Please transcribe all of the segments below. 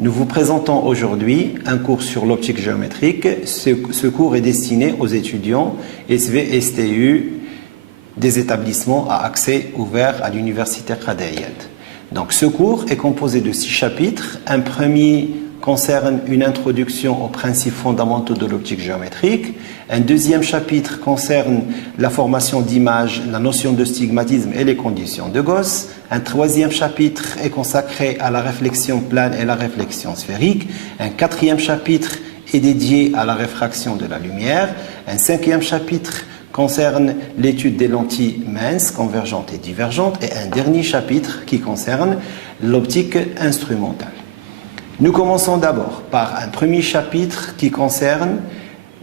Nous vous présentons aujourd'hui un cours sur l'optique géométrique. Ce cours est destiné aux étudiants SV STU des établissements à accès ouvert à l'université Qadayad. Donc ce cours est composé de 6 chapitres. Un premier concerne une introduction aux principes fondamentaux de l'optique géométrique. Un deuxième chapitre concerne la formation d'images, la notion de stigmatisme et les conditions de Gauss. Un troisième chapitre est consacré à la réflexion plane et la réflexion sphérique. Un quatrième chapitre est dédié à la réfraction de la lumière. Un cinquième chapitre concerne l'étude des lentilles minces, convergentes et divergentes. Et un dernier chapitre qui concerne l'optique instrumentale. Nous commençons d'abord par un premier chapitre qui concerne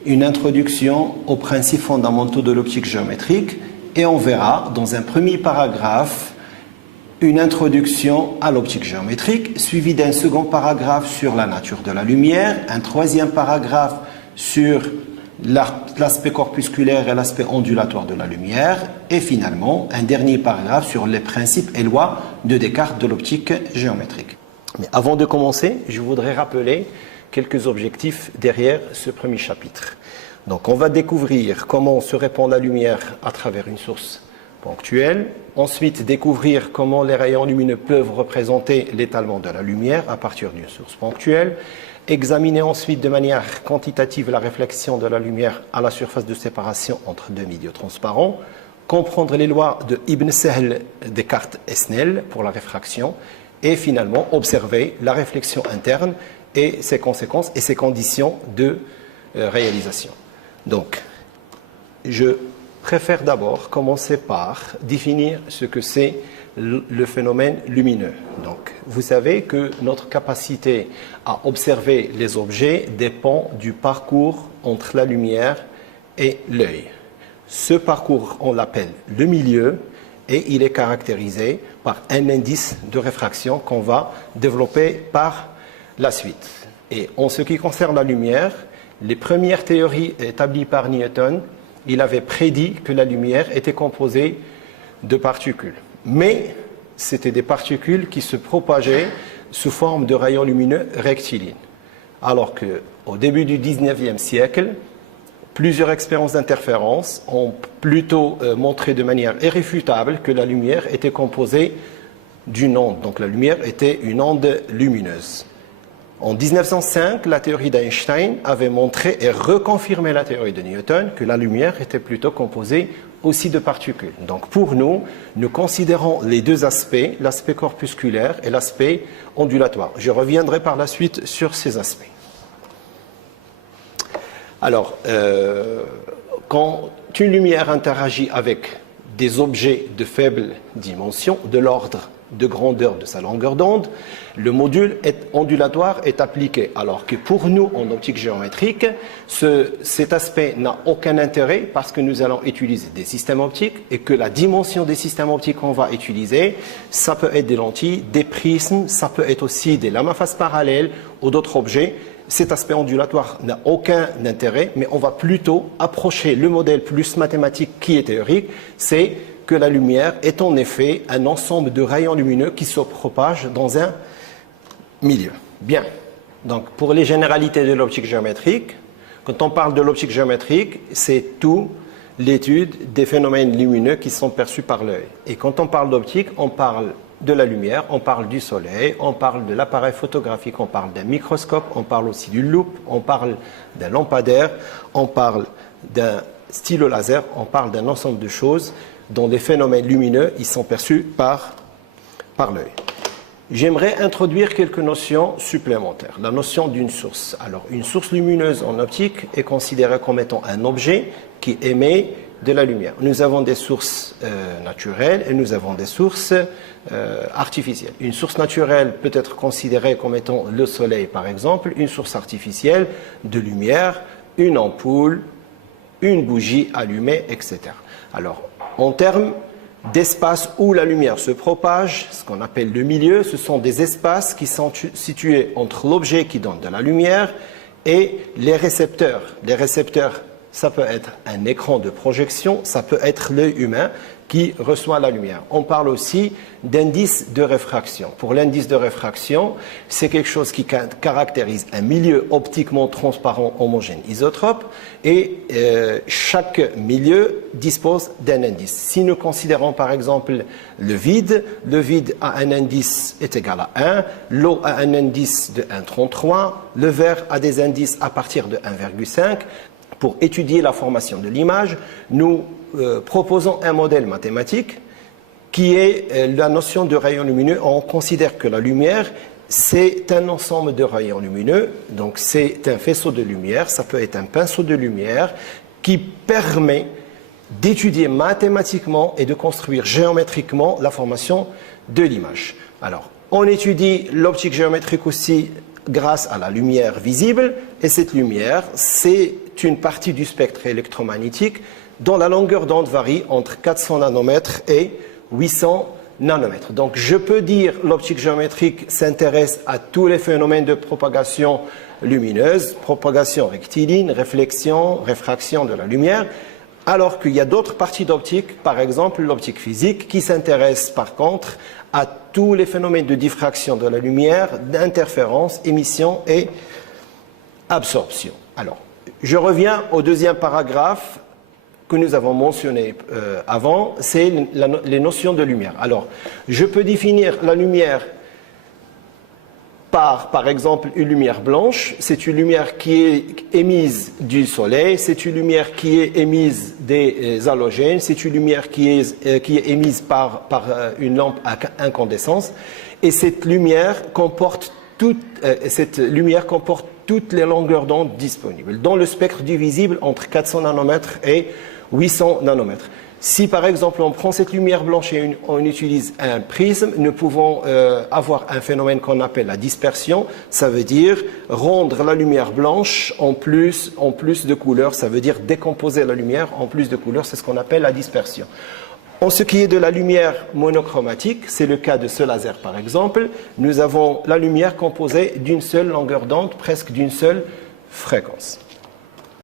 une introduction aux principes fondamentaux de l'optique géométrique et on verra dans un premier paragraphe une introduction à l'optique géométrique suivi d'un second paragraphe sur la nature de la lumière, un troisième paragraphe sur l'aspect corpusculaire et l'aspect ondulatoire de la lumière et finalement un dernier paragraphe sur les principes et lois de Descartes de l'optique géométrique. Mais avant de commencer, je voudrais rappeler quelques objectifs derrière ce premier chapitre. Donc, on va découvrir comment se répand la lumière à travers une source ponctuelle. Ensuite, découvrir comment les rayons lumineux peuvent représenter l'étalement de la lumière à partir d'une source ponctuelle. Examiner ensuite de manière quantitative la réflexion de la lumière à la surface de séparation entre deux milieux transparents. Comprendre les lois de Ibn Sahl, Descartes et Snell pour la réfraction. Et finalement, observer la réflexion interne et ses conséquences et ses conditions de réalisation. Donc, je préfère d'abord commencer par définir ce que c'est le phénomène lumineux. Donc, vous savez que notre capacité à observer les objets dépend du parcours entre la lumière et l'œil. Ce parcours, on l'appelle le milieu. Et il est caractérisé par un indice de réfraction qu'on va développer par la suite. Et en ce qui concerne la lumière, les premières théories établies par Newton, il avait prédit que la lumière était composée de particules. Mais c'était des particules qui se propageaient sous forme de rayons lumineux rectilignes. Alors qu'au début du 19e siècle, plusieurs expériences d'interférence ont plutôt montré de manière irréfutable que la lumière était composée d'une onde. Donc la lumière était une onde lumineuse. En 1905, la théorie d'Einstein avait montré et reconfirmé la théorie de Newton que la lumière était plutôt composée aussi de particules. Donc pour nous, nous considérons les deux aspects, l'aspect corpusculaire et l'aspect ondulatoire. Je reviendrai par la suite sur ces aspects. Alors, quand une lumière interagit avec des objets de faible dimension, de l'ordre de grandeur de sa longueur d'onde, le module ondulatoire est appliqué. Alors que pour nous, en optique géométrique, cet aspect n'a aucun intérêt parce que nous allons utiliser des systèmes optiques et que la dimension des systèmes optiques qu'on va utiliser, ça peut être des lentilles, des prismes, ça peut être aussi des lames à face parallèle ou d'autres objets. Cet aspect ondulatoire n'a aucun intérêt, mais on va plutôt approcher le modèle plus mathématique qui est théorique, c'est que la lumière est en effet un ensemble de rayons lumineux qui se propagent dans un milieu. Bien, donc pour les généralités de l'optique géométrique, quand on parle de l'optique géométrique, c'est tout l'étude des phénomènes lumineux qui sont perçus par l'œil. Et quand on parle d'optique, on parle de la lumière, on parle du soleil, on parle de l'appareil photographique, on parle d'un microscope, on parle aussi d'une loupe, on parle d'un lampadaire, on parle d'un stylo laser, on parle d'un ensemble de choses dont les phénomènes lumineux ils sont perçus par l'œil. J'aimerais introduire quelques notions supplémentaires. La notion d'une source. Alors, une source lumineuse en optique est considérée comme étant un objet qui émet de la lumière. Nous avons des sources naturelles et nous avons des sources artificielles. Une source naturelle peut être considérée comme étant le soleil, par exemple, une source artificielle de lumière, une ampoule, une bougie allumée, etc. Alors, en termes d'espace où la lumière se propage, ce qu'on appelle le milieu, ce sont des espaces qui sont situés entre l'objet qui donne de la lumière et les récepteurs. Les récepteurs, ça peut être un écran de projection, ça peut être l'œil humain qui reçoit la lumière. On parle aussi d'indice de réfraction. Pour l'indice de réfraction, c'est quelque chose qui caractérise un milieu optiquement transparent, homogène, isotrope, et chaque milieu dispose d'un indice. Si nous considérons par exemple le vide a un indice est égal à 1, l'eau a un indice de 1,33, le verre a des indices à partir de 1,5. Pour étudier la formation de l'image, nous proposons un modèle mathématique qui est la notion de rayon lumineux. On considère que la lumière, c'est un ensemble de rayons lumineux, donc c'est un faisceau de lumière, ça peut être un pinceau de lumière qui permet d'étudier mathématiquement et de construire géométriquement la formation de l'image. Alors, on étudie l'optique géométrique aussi grâce à la lumière visible, et cette lumière, c'est une partie du spectre électromagnétique dont la longueur d'onde varie entre 400 nanomètres et 800 nanomètres. Donc je peux dire l'optique géométrique s'intéresse à tous les phénomènes de propagation lumineuse, propagation rectiligne, réflexion, réfraction de la lumière, alors qu'il y a d'autres parties d'optique, par exemple l'optique physique, qui s'intéresse par contre à tous les phénomènes de diffraction de la lumière, d'interférence, émission et absorption. Alors, je reviens au deuxième paragraphe que nous avons mentionné avant, c'est les notions de lumière. Alors, je peux définir la lumière par exemple, une lumière blanche. C'est une lumière qui est émise du soleil, c'est une lumière qui est émise des halogènes, c'est une lumière qui est émise par une lampe à incandescence. Et cette lumière comporte toutes les longueurs d'onde disponibles dans le spectre du visible entre 400 nanomètres et 800 nanomètres. Si par exemple on prend cette lumière blanche et on utilise un prisme, nous pouvons avoir un phénomène qu'on appelle la dispersion. Ça veut dire rendre la lumière blanche en plus de couleurs. Ça veut dire décomposer la lumière en plus de couleurs. C'est ce qu'on appelle la dispersion. En ce qui est de la lumière monochromatique, c'est le cas de ce laser par exemple, nous avons la lumière composée d'une seule longueur d'onde, presque d'une seule fréquence.